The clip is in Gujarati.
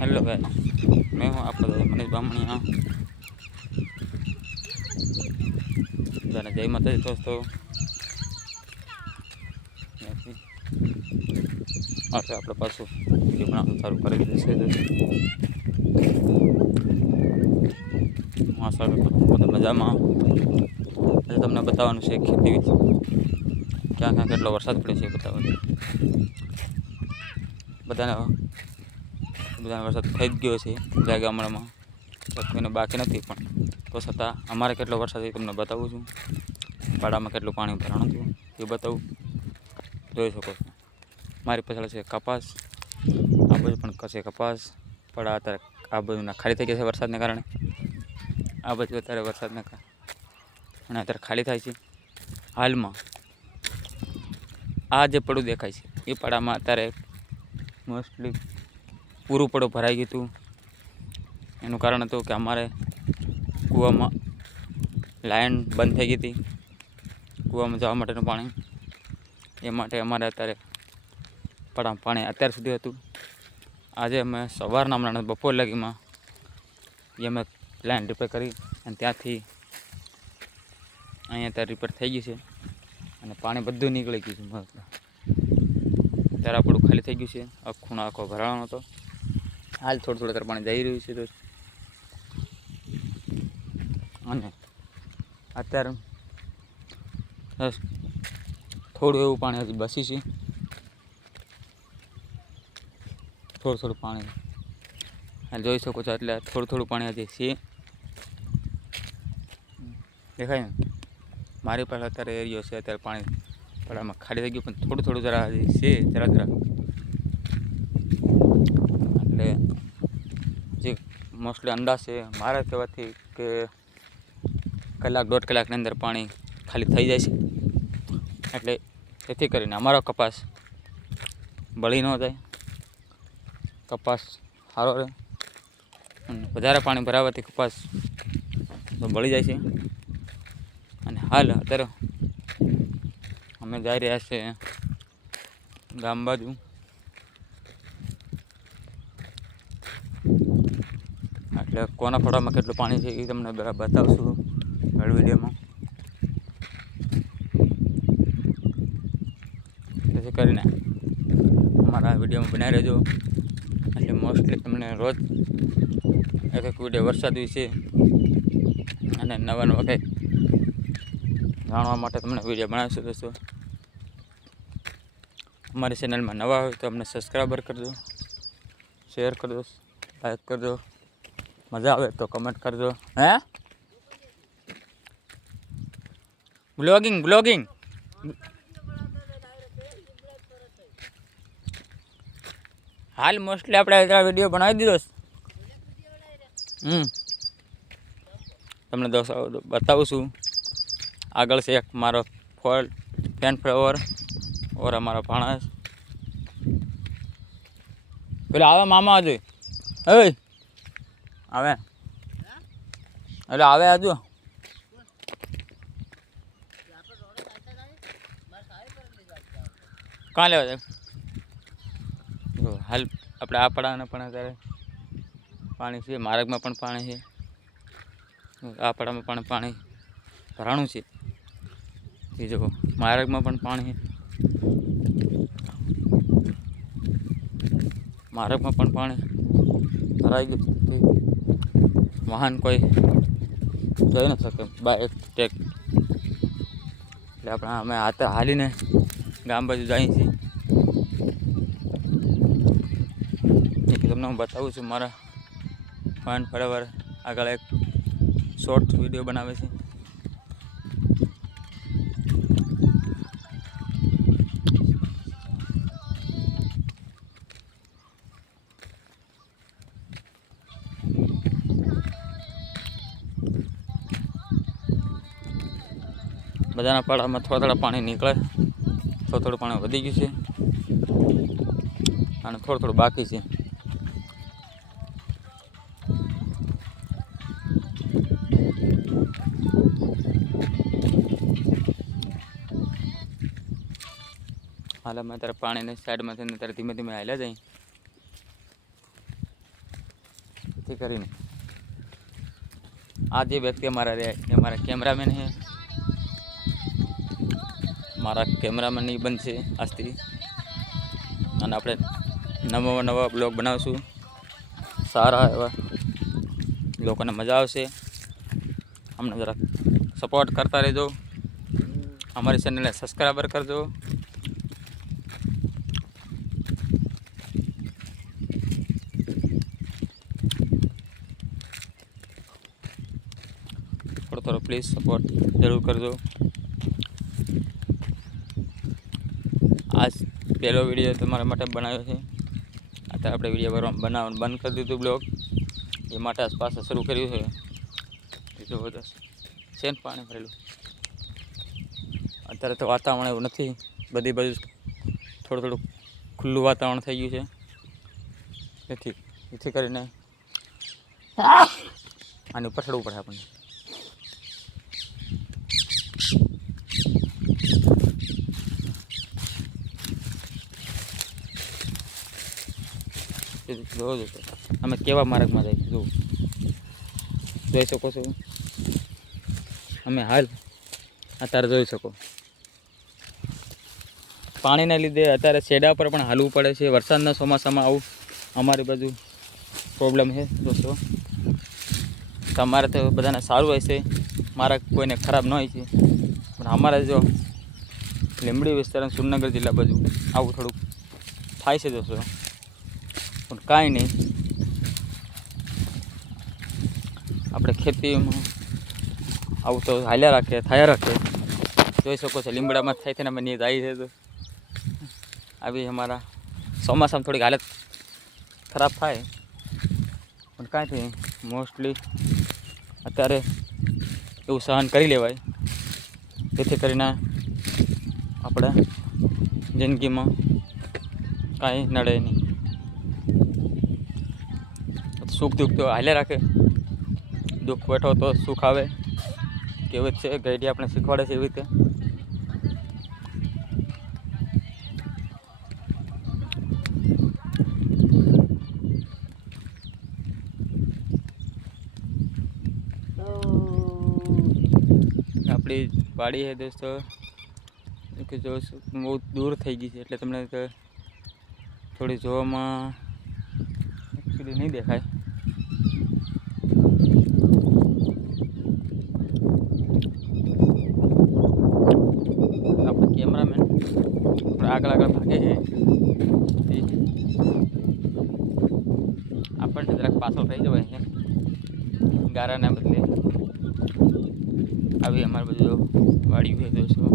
हेलो गाइस, मैं हूं आपका दोस्त मनीष बामणिया। बधाने जय माताजी दोस्तों। आज આપણે પાછું વિડીયો બનાવવાનું ચાલુ કરી દીધું છે બધા મજામાં. આજે તમને બતાવવાનું છે ખેતી વિશે, ક્યાં ક્યાં કેટલો વરસાદ પડે છે બતાવવાનું. બધાને વરસાદ થઈ જ ગયો છે જ્યાં ગામડામાં, કોઈને બાકી નથી, પણ તો છતાં અમારે કેટલો વરસાદ છે તમને બતાવું છું. પાડામાં કેટલું પાણી ભરાણું હતું એ બતાવું, જોઈ શકો છો. મારી પાછળ છે કપાસ, આ બાજુ પણ કશે કપાસ, પણ અત્યારે આ બાજુના ખાલી થઈ ગયા છે વરસાદને કારણે. આ બાજુ અત્યારે વરસાદને કારણે અત્યારે ખાલી થાય છે. હાલમાં આ જે પડું દેખાય છે એ પડામાં અત્યારે મોસ્ટલી પૂરું પડું ભરાઈ ગયું હતું. એનું કારણ હતું કે અમારે કૂવામાં લાઈન બંધ થઈ ગઈ હતી, કૂવામાં જવા માટેનું પાણી. એ માટે અમારે અત્યારે પડામાં પાણી અત્યાર સુધી હતું. આજે અમે સવારના હમણાં બપોર લગીમાં એ અમે લાઈન રિપેર કરી અને ત્યાંથી અહીંયા અત્યારે રિપેર થઈ ગયું છે અને પાણી બધું નીકળી ગયું છે. અત્યારે આપણું ખાલી થઈ ગયું છે, આખું આખો ભરાવાનો હતો. હાલ થોડું થોડું અત્યારે પાણી જઈ રહ્યું છે દોસ્ત. અને અત્યારે થોડું એવું પાણી હજી બસી છે, થોડું થોડું પાણી હાલ જોઈ શકો છો. એટલે થોડું થોડું પાણી હજી છે, દેખાય ને. મારી પાસે અત્યારે એરિયો છે, અત્યારે પાણી પડામાં ખાલી થઈ ગયું, પણ થોડું થોડું જરા હજી છે, જરા જરા. એટલે જે મોસ્ટલી અંદાજ છે મારા કહેવાથી કે કલાક દોઢ કલાકની અંદર પાણી ખાલી થઈ જાય છે. એટલે જેથી કરીને અમારો કપાસ બળી ન જાય, કપાસ સારો રહે. અને વધારે પાણી ભરાવાથી કપાસ બળી જાય છે. અને હાલ અત્યારે અમે જઈ રહ્યા છીએ ગામ બાજુ. એટલે કોના ફળામાં કેટલું પાણી છે એ તમને બતાવશું વિડીયોમાં. જેથી કરીને અમારા વિડીયોમાં બનાવી રહેજો. એટલે મોસ્ટલી તમને રોજ એક એક વિડીયો વરસાદ વિશે અને નવા નવા કંઈક જાણવા માટે તમને વિડીયો બનાવીશું દોસ્તો. અમારી ચેનલમાં નવા હોય તો અમને સબસ્ક્રાઈબર કરજો, શેર કરજો, લાઈક કરજો, મજા આવે તો કમેન્ટ કરજો. હે બ્લોગિંગ હાલ મોસ્ટલી આપણે વિડીયો બનાવી દીધો. તમને દોસ્તો બતાવું છું. આગળ છે એક મારો ફેન ફ્લાવર ઓર અમારો ભાણસ. પેલો આવે મામા હજુ હવે આવે, એટલે આવે હજુ કાં લેવા જાય. હાલ આપણે આ પડાને પણ અત્યારે પાણી છે, માર્ગમાં પણ પાણી છે, આ પડામાં પણ પાણી ભરાણું છે. એ જો માર્ગમાં પણ પાણી છે, માર્ગમાં પણ પાણી ભરાઈ ગયું. વાહન કોઈ જઈ ન શકે, બાઇક ટેક. એટલે અમે હાલીને ગામ બાજુ જઈએ છીએ. તમને હું બતાવું છું મારા ફન ફળવર આગળ એક શોર્ટ વિડીયો બનાવે છે. બધાના પાડામાં થોડા થોડા પાણી નીકળે, થોડું થોડું પાણી વધી ગયું છે અને થોડું થોડું બાકી છે. હાલ અમે અત્યારે પાણીની સાઈડમાંથી અત્યારે ધીમે ધીમે હાલ્યા જાય. જેથી કરીને આ જે વ્યક્તિ અમારા રહ્યા એ મારા કેમેરામેન છે. મારા કેમેરામેનની બનશે આજથી, અને આપણે નવા બ્લોગ બનાવશું. સારા એવા લોકોને મજા આવશે. અમને જરા સપોર્ટ કરતા રહેજો. અમારી ચેનલને સબસ્ક્રાઈબર કરજો. થોડો પ્લીઝ સપોર્ટ જરૂર કરજો. આજ પહેલો વિડીયો તમારા માટે બનાવ્યો છે. અત્યારે આપણે વિડીયો બનાવવાનું બંધ કરી દીધું બ્લોગ, એ માટે આસપાસ શરૂ કર્યું છે. જબરદસ્ત છે ને પાણી ભરેલું. અત્યારે તો વાતાવરણ એવું નથી, બધી બાજુ થોડું ખુલ્લું વાતાવરણ થઈ ગયું છે. જેથી કરીને આની ઉપર ચડવું પડે આપણને. જોજો અમે કેવા માર્ગમાં જાય જો જોઈ શકો છો. અમે હાલ અત્યારે જોઈ શકો પાણીના લીધે અત્યારે શેડા પર પણ હાલવું પડે છે. વરસાદના ચોમાસામાં આવું અમારી બાજુ પ્રોબ્લેમ છે દોસ્તો. તમારે તો બધાને સારું હશે, મારા કોઈને ખરાબ ન હોય છે. પણ અમારે જો લીંબડી વિસ્તાર સુરનગર જિલ્લા બાજુ આવું થોડુંક થાય છે દોસ્તો. પણ કાંઈ નહીં, આપણે ખેતીમાં આવું તો હાલ્યા રાખે થયા રાખે. જોઈ શકો છો લીમડામાં થાય છે ને અમે નીર આવી છે. તો આવી અમારા ચોમાસામાં થોડીક હાલત ખરાબ થાય, પણ કાંઈ નહીં, મોસ્ટલી અત્યારે એવું સહન કરી લેવાય, જેથી કરીને આપણે જિંદગીમાં કાંઈ નડે નહીં. સુખ દુઃખ તો હાલ્યા રાખે, દુઃખ બેઠો તો સુખ આવે, કહેવત છે. ગઈડી આપણે શીખવાડે છે એવી રીતે. આપણી વાડી છે દોસ્તો કે જો બહુ દૂર થઈ ગઈ છે, એટલે તમને થોડી જોવામાં એકચ્યુઅલી નહીં દેખાય. આપણે કેમેરામેન આગળ ભાગે છે, આપણને જરાક પાછળ થઈ જવાય છે ગારાના બદલે. આવી અમારે બધું વાડી હોય દોસ્તો.